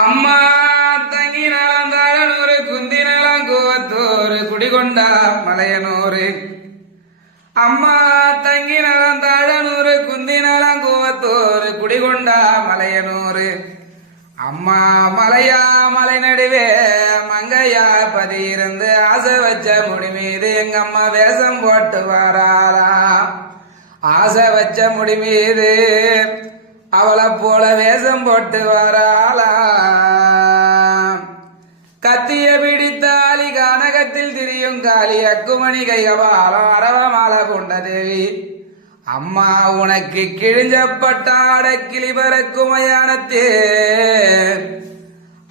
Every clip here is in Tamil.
அம்மா தங்கி நலந்தாழனூறு குந்தி நலங்கோவத்தூர் குடிகொண்டா மலையனூரு. அம்மா தங்கி நலந்தாழனூறு குந்தி நலங்கோவத்தூர் குடிகொண்டா மலையனூரு. அம்மா மலையா மலை நடுவே மங்கையா பதி இருந்து ஆசை வச்ச முடி மீது எங்க அம்மா வேஷம் போட்டு வாராளாம். ஆசை வச்ச முடி மீது அவளை போல வேஷம் போட்டு வராளாம். கத்திய பிடித்தாலி கனகத்தில் திரியும் காளி அக்குமணி கைகபாலம் அரவமாலை கொண்ட தேவி. அம்மா உனக்கு கிழிஞ்சப்பட்டாட கிளிபரக்குமையானத்தே.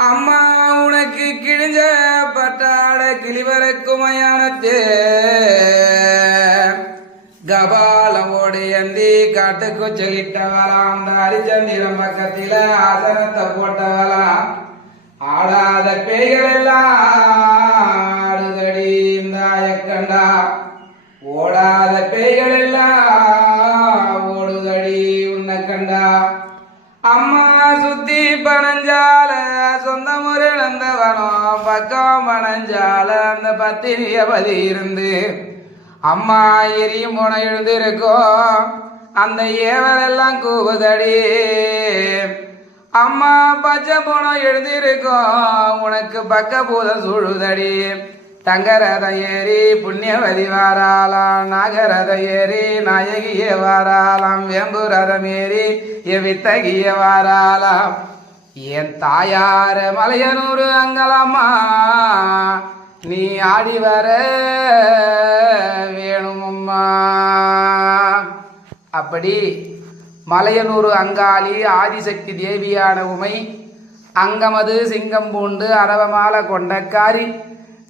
அம்மா உனக்கு கிழிஞ்சப்பட்டாட கிளிபரக்குமையானத்தே. கபாலம் ஓடியந்தி காட்டுக்கு சொல்லிட்டவளாம். ஹரிச்சந்திரம் பக்கத்தில ஆசனத்தை போட்டவளாம். ஆடாத பேய்கள் எல்லாம் ஆடுதடி இந்தாயக்கண்டா. ஓடாத பேய்கள் எல்லாம் ஓடுதடி உன்னை கண்டா. அம்மா சுத்தி பனஞ்சால சொந்த முறை நந்தவனம் பக்கம் பனஞ்சால அந்த பத்தினிய பதி இருந்து அம்மா எரியும் போன எழுந்திருக்கோம். அந்த ஏவலெல்லாம் கூவுதடி. அம்மா பச்சை போன எழுந்திருக்கோம். உனக்கு பக்க பூதம் சூழுதடி. தங்கரதம் ஏறி புண்ணியவதி வாராளாம். நாகரதம் ஏறி நாயகிய வாராளாம். வேம்பு ரதம் ஏறி வித்தகிய வாராளாம். என் தாயார மலையனூறு அங்கலம்மா நீ ஆடி வர வேணுமம்மா. அப்படி மலையனூறு அங்காளி ஆதிசக்தி தேவியான உமை அங்கமது சிங்கம் பூண்டு அரவமாலை கொண்டக்காரி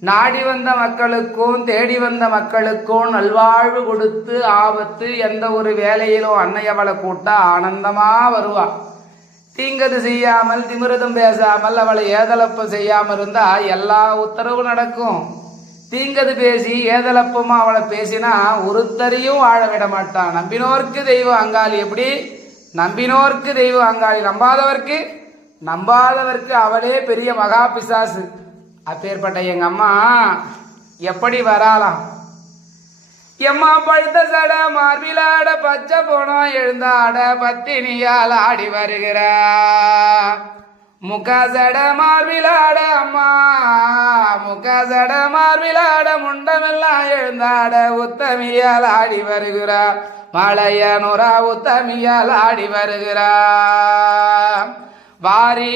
நாடி வந்த மக்களுக்கும் தேடி வந்த மக்களுக்கும் நல்வாழ்வு கொடுத்து ஆபத்து எந்த ஒரு வேலையிலும் அன்னையவளை கூட்ட ஆனந்தமா வருவா. தீங்கது செய்யாமல் திமிருதம் பேசாமல் அவளை ஏதலப்பம் செய்யாமல் இருந்தா எல்லா உத்தரவும் நடக்கும். தீங்கது பேசி ஏதலப்பமா அவளை பேசினா ஒருத்தரையும் வாழ விட மாட்டான். நம்பினோர்க்கு தெய்வம் அங்காளி. எப்படி நம்பினோர்க்கு தெய்வம் அங்காளி, நம்பாதவர்க்கு அவளே பெரிய மகா பிசாசு. அப்பேற்பட்ட எங்க அம்மா எப்படி வராலாம்? எம்மா பழுத்த சட மார்பிலாட பச்சை போனோம் எழுந்தாட பத்தினியால் ஆடி வருகிறா. முகசட மார்பிலாட அம்மா முகசட மார்பிலாட முண்டமெல்லாம் எழுந்தாட உத்தமியால் ஆடி வருகிறா. மலையனூரா உத்தமியால் ஆடி வருகிறா. வாரி